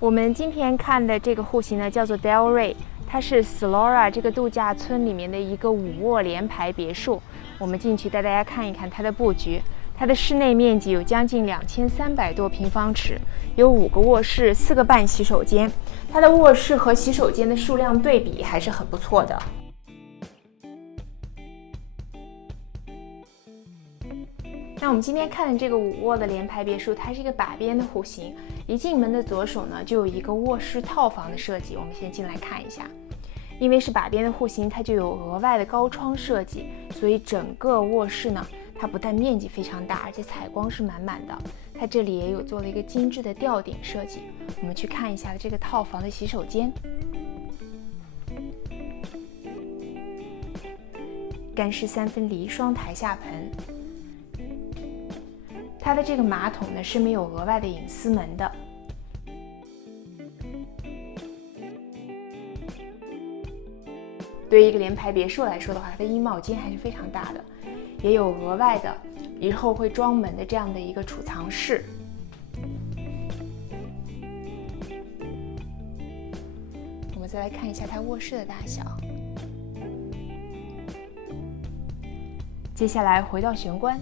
我们今天看的这个户型呢，叫做 Delray， 它是 Slora 这个度假村里面的一个5卧联排别墅。我们进去带大家看一看它的布局。它的室内面积有将近2300多平方尺，有5个卧室、4个半洗手间。它的卧室和洗手间的数量对比还是很不错的。那我们今天看的这个5卧的联排别墅，它是一个把边的户型。一进门的左手呢，就有一个卧室套房的设计。我们先进来看一下。因为是把边的户型，它就有额外的高窗设计，所以整个卧室呢，它不但面积非常大，而且采光是满满的。它这里也有做了一个精致的吊顶设计。我们去看一下这个套房的洗手间。干湿3分离双台下盆。它的这个马桶呢是没有额外的隐私门的。对于一个联排别墅来说的话，它的衣帽间还是非常大的，也有额外的以后会装门的这样的一个储藏室。我们再来看一下它卧室的大小。接下来回到玄关。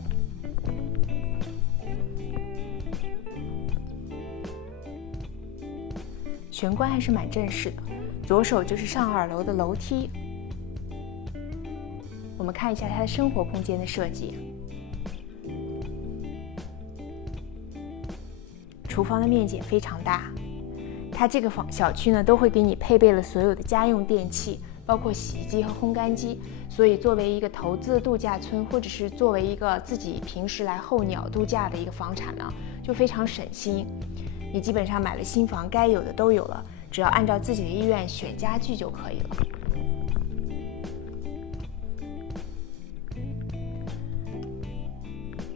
玄关还是蛮正式的，左手就是上2楼的楼梯。我们看一下它的生活空间的设计。厨房的面积也非常大，它这个小区呢都会给你配备了所有的家用电器，包括洗衣机和烘干机。所以作为一个投资的度假村，或者是作为一个自己平时来候鸟度假的一个房产呢，就非常省心。你基本上买了新房，该有的都有了，只要按照自己的意愿选家具就可以了。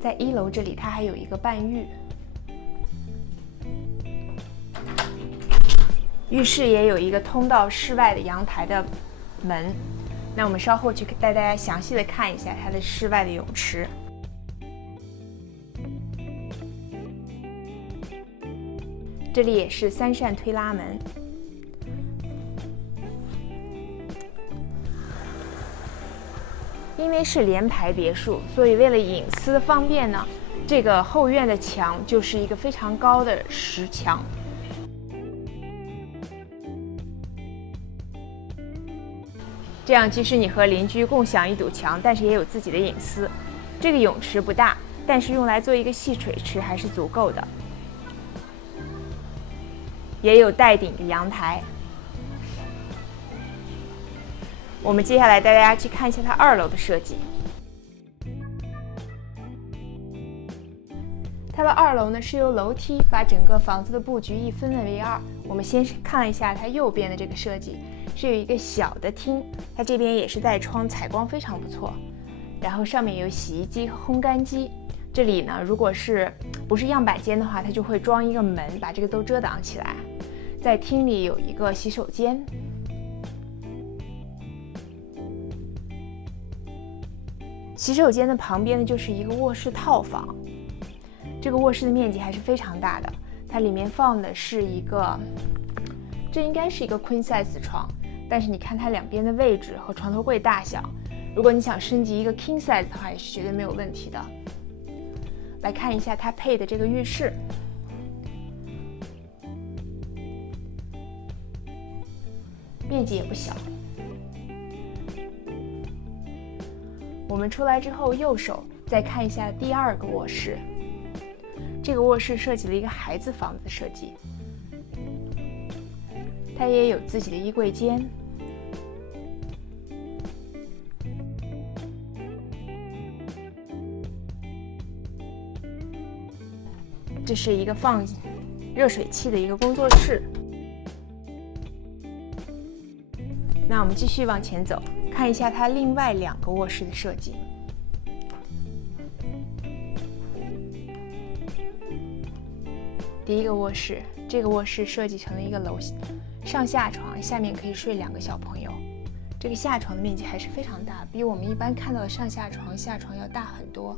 在1楼这里，它还有一个半浴，浴室也有一个通到室外的阳台的门。那我们稍后去带大家详细的看一下它的室外的泳池。这里也是3扇推拉门。因为是联排别墅，所以为了隐私方便呢，这个后院的墙就是一个非常高的石墙。这样即使你和邻居共享一堵墙，但是也有自己的隐私。这个泳池不大，但是用来做一个戏水池还是足够的。也有带顶的阳台。我们接下来带大家去看一下它2楼的设计。它的2楼呢是由楼梯把整个房子的布局一分为2。我们先看了一下它右边的这个设计，是有一个小的厅，它这边也是带窗，采光非常不错。然后上面有洗衣机和烘干机。这里呢，如果不是样板间的话，它就会装一个门，把这个都遮挡起来。在厅里有一个洗手间。洗手间的旁边呢，就是一个卧室套房。这个卧室的面积还是非常大的，它里面放的是这应该是一个 queen size 床，但是你看它两边的位置和床头柜大小，如果你想升级一个 king size 的话，也是绝对没有问题的。来看一下它配的这个浴室。面积也不小。我们出来之后，右手再看一下第2个卧室。这个卧室设计了一个孩子房子的设计，它也有自己的衣柜间。这是一个放热水器的一个工作室。那我们继续往前走，看一下它另外2个卧室的设计。第1个卧室，这个卧室设计成了一个上下床，下面可以睡2个小朋友。这个下床的面积还是非常大，比我们一般看到的上下床、下床要大很多。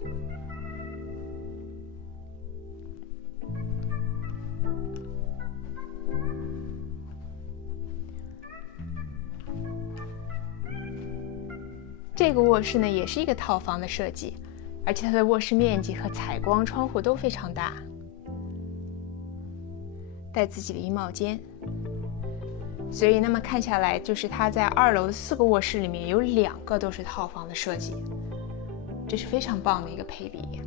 这个卧室呢也是一个套房的设计，而且它的卧室面积和采光窗户都非常大，带自己的衣帽间。所以那么看下来，就是它在2楼的4个卧室里面有2个都是套房的设计，这是非常棒的一个配比。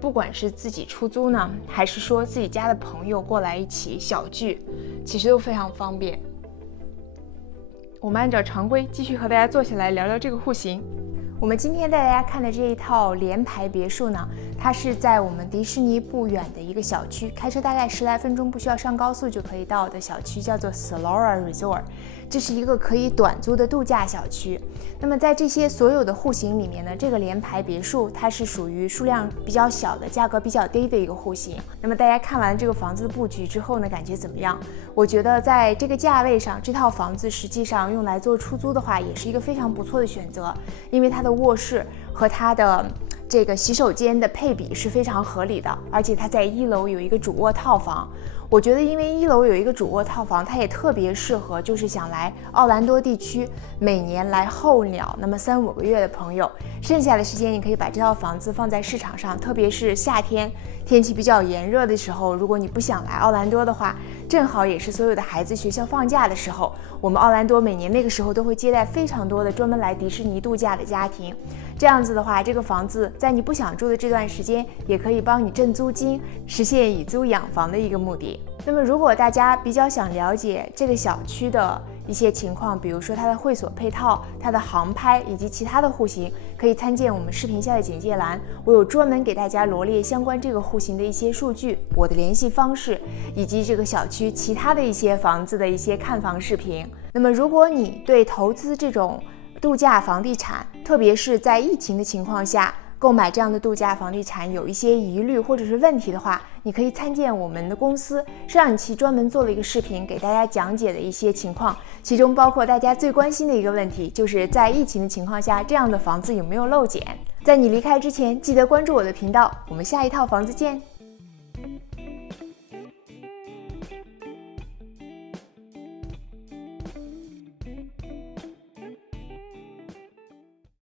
不管是自己出租呢，还是说自己家的朋友过来一起小聚，其实都非常方便。我们按照常规继续和大家坐下来聊聊这个户型。我们今天带大家看的这一套联排别墅呢，它是在我们迪士尼不远的一个小区，开车大概10来分钟，不需要上高速就可以到的小区，叫做 Slora Resort。这是一个可以短租的度假小区。那么在这些所有的户型里面呢，这个联排别墅它是属于数量比较小的、价格比较低的一个户型。那么大家看完这个房子的布局之后呢，感觉怎么样？我觉得在这个价位上，这套房子实际上用来做出租的话，也是一个非常不错的选择，因为它的卧室和它的这个洗手间的配比是非常合理的，而且它在1楼有一个主卧套房。我觉得因为1楼有一个主卧套房，它也特别适合就是想来奥兰多地区每年来候鸟那么3、5个月的朋友，剩下的时间你可以把这套房子放在市场上，特别是夏天天气比较炎热的时候，如果你不想来奥兰多的话，正好也是所有的孩子学校放假的时候，我们奥兰多每年那个时候都会接待非常多的专门来迪士尼度假的家庭。这样子的话，这个房子在你不想住的这段时间，也可以帮你挣租金，实现以租养房的一个目的。那么如果大家比较想了解这个小区的一些情况，比如说它的会所配套、它的航拍以及其他的户型，可以参见我们视频下的简介栏，我有专门给大家罗列相关这个户型的一些数据、我的联系方式，以及这个小区其他的一些房子的一些看房视频。那么如果你对投资这种度假房地产，特别是在疫情的情况下购买这样的度假房地产有一些疑虑或者是问题的话，你可以参见我们的公司上一期专门做了一个视频给大家讲解的一些情况，其中包括大家最关心的一个问题，就是在疫情的情况下，这样的房子有没有漏检。在你离开之前，记得关注我的频道，我们下一套房子见。